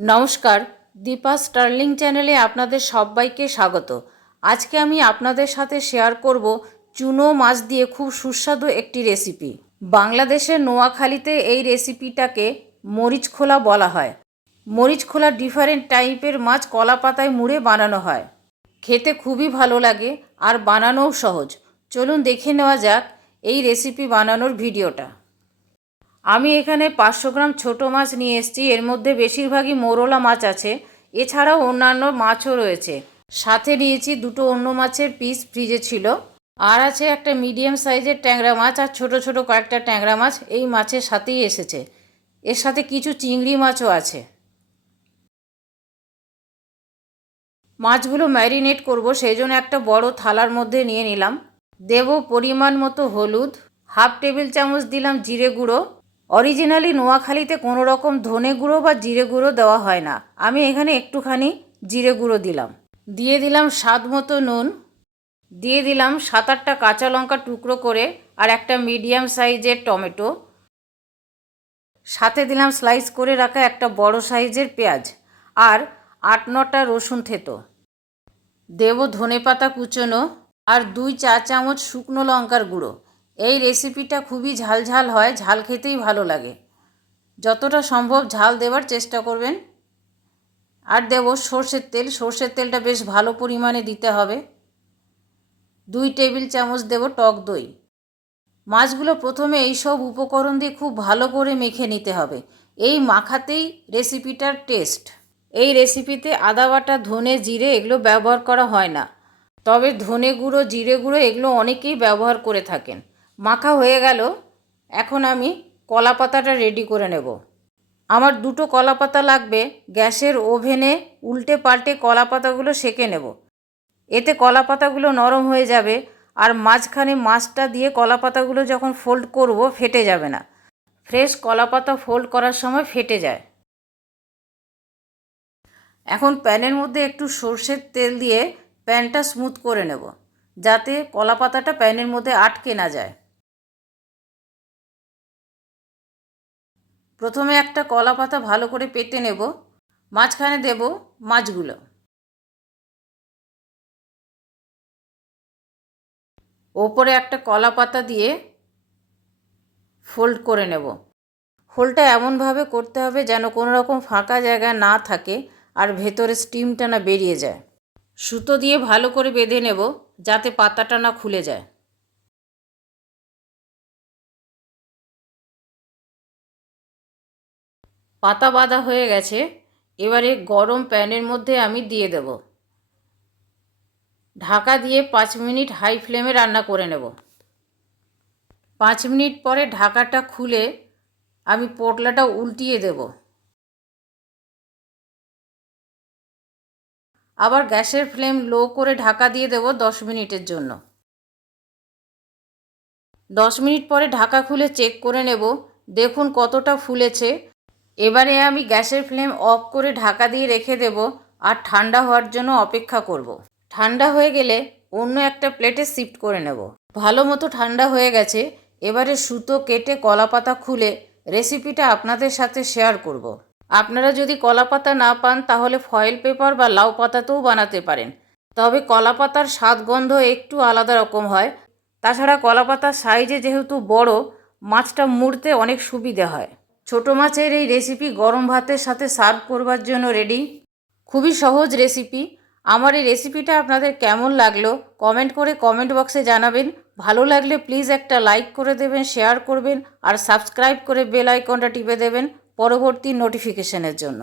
নমস্কার, দীপা স্টার্লিং চ্যানেলে আপনাদের সবাইকে স্বাগত। আজকে আমি আপনাদের সাথে শেয়ার করব চুনো মাছ দিয়ে খুব সুস্বাদু একটি রেসিপি। বাংলাদেশের নোয়াখালীতে এই রেসিপিটাকে মরিচ খোলা বলা হয়। মরিচ খোলা ডিফারেন্ট টাইপের মাছ কলা পাতায় মুড়ে বানানো হয়। খেতে খুবই ভালো লাগে আর বানানোও সহজ। চলুন দেখে নেওয়া যাক এই রেসিপি বানানোর ভিডিওটা। আমি এখানে পাঁচশো গ্রাম ছোটো মাছ নিয়ে এসেছি। এর মধ্যে বেশিরভাগই মোরলা মাছ আছে। এছাড়াও অন্যান্য মাছও রয়েছে। সাথে নিয়েছি দুটো অন্য মাছের পিস ফ্রিজে ছিল। আর আছে একটা মিডিয়াম সাইজের ট্যাংরা মাছ আর ছোট ছোট কয়েকটা ট্যাংরা মাছ। এই মাছের সাথেই এসেছে। এর সাথে কিছু চিংড়ি মাছও আছে। মাছগুলো ম্যারিনেট করব, সেই জন্য একটা বড় থালার মধ্যে নিয়ে নিলাম। দেব পরিমাণ মতো হলুদ, হাফ টেবিল চামচ দিলাম জিরে গুঁড়ো অরিজিনালি নোয়াখালীতে কোনো রকম ধনে গুঁড়ো বা জিরে গুঁড়ো দেওয়া হয় না। আমি এখানে একটুখানি জিরে গুঁড়ো দিলাম। দিয়ে দিলাম স্বাদ মতো নুন। দিয়ে দিলাম সাত আটটা কাঁচা লঙ্কা টুকরো করে আর একটা মিডিয়াম সাইজের টমেটো। সাথে দিলাম স্লাইস করে রাখা একটা বড় সাইজের পেঁয়াজ আর আট নটা রসুন থেতো। দেব ধনে পাতা কুচোনো আর দুই চা চামচ শুকনো লঙ্কার গুঁড়ো। এই রেসিপিটা খুবই ঝালঝাল হয়, ঝাল খেতেই ভালো লাগে। যতটা সম্ভব ঝাল দেওয়ার চেষ্টা করবেন। আর দেব সর্ষের তেল, সর্ষের তেলটা বেশ ভালো পরিমাণে দিতে হবে। দুই টেবিল চামচ দেব টক দই। মাছগুলো প্রথমে এই সব উপকরণ দিয়ে খুব ভালো করে মেখে নিতে হবে। এই মাখাতেই রেসিপিটার টেস্ট এই রেসিপিতে আদা বাটা, ধনে জিরে এগুলো ব্যবহার করা হয় না। তবে ধনে গুঁড়ো, জিরে গুঁড়ো এগুলো অনেকেই ব্যবহার করে থাকেন। মাখা হয়ে গেল, এখন আমি কলা পাতাটা রেডি করে নেব। আমার দুটো কলা পাতা লাগবে, গ্যাসের ওভেনে উল্টে পাল্টে কলা পাতাগুলো সেকে নেব। এতে কলা পাতাগুলো নরম হয়ে যাবে আর মাঝখানে মাছটা দিয়ে কলা পাতাগুলো যখন ফোল্ড করব, ফেটে যাবে না। ফ্রেশ কলা পাতা ফোল্ড করার সময় ফেটে যায়। এখন প্যানের মধ্যে একটু সর্ষের তেল দিয়ে প্যানটা স্মুথ করে নেব, যাতে কলা পাতাটা প্যানের মধ্যে আটকে না যায়। প্রথমে একটা কলা পাতা ভালো করে পেতে নেব, মাঝখানে দেব মাছগুলো। ওপরে একটা কলা পাতা দিয়ে ফোল্ড করে নেব। ফোল্ডটা এমনভাবে করতে হবে যেন কোনো রকম ফাঁকা জায়গা না থাকে আর ভেতরে স্টিমটা না বেরিয়ে যায়। সুতো দিয়ে ভালো করে বেঁধে নেব যাতে পাতাটা না খুলে যায়। পাতা বাঁধা হয়ে গেছে, এবারে গরম প্যানের মধ্যে আমি দিয়ে দেব। ঢাকা দিয়ে পাঁচ মিনিট হাই ফ্লেমে রান্না করে নেব। পাঁচ মিনিট পরে ঢাকাটা খুলে আমি পোটলাটা উল্টিয়ে দেব। আবার গ্যাসের ফ্লেম লো করে ঢাকা দিয়ে দেব দশ মিনিটের জন্য। দশ মিনিট পরে ঢাকা খুলে চেক করে নেব, দেখুন কতটা ফুলেছে। এবারে আমি গ্যাসের ফ্লেম অফ করে ঢাকা দিয়ে রেখে দেব আর ঠান্ডা হওয়ার জন্য অপেক্ষা করব। ঠান্ডা হয়ে গেলে অন্য একটা প্লেটে শিফট করে নেব ভালো মতো ঠান্ডা হয়ে গেছে, এবারে সুতো কেটে কলাপাতা খুলে রেসিপিটা আপনাদের সাথে শেয়ার করব। আপনারা যদি কলাপাতা না পান, তাহলে ফয়েল পেপার বা লাউ পাতাতেও বানাতে পারেন তবে কলাপাতার স্বাদ গন্ধ একটু আলাদা রকম হয় তাছাড়া কলাপাতার সাইজে যেহেতু বড়, মাছটা মুড়তে অনেক সুবিধে হয় ছোটো মাছের এই রেসিপি গরম ভাতের সাথে সার্ভ করবার জন্য রেডি খুবই সহজ রেসিপি আমার এই রেসিপিটা আপনাদের কেমন লাগল? কমেন্ট করে কমেন্ট বক্সে জানাবেন। ভালো লাগলে প্লিজ একটা লাইক করে দেবেন শেয়ার করবেন আর সাবস্ক্রাইব করে বেল আইকনটা টিপে দেবেন পরবর্তী নোটিফিকেশনের জন্য।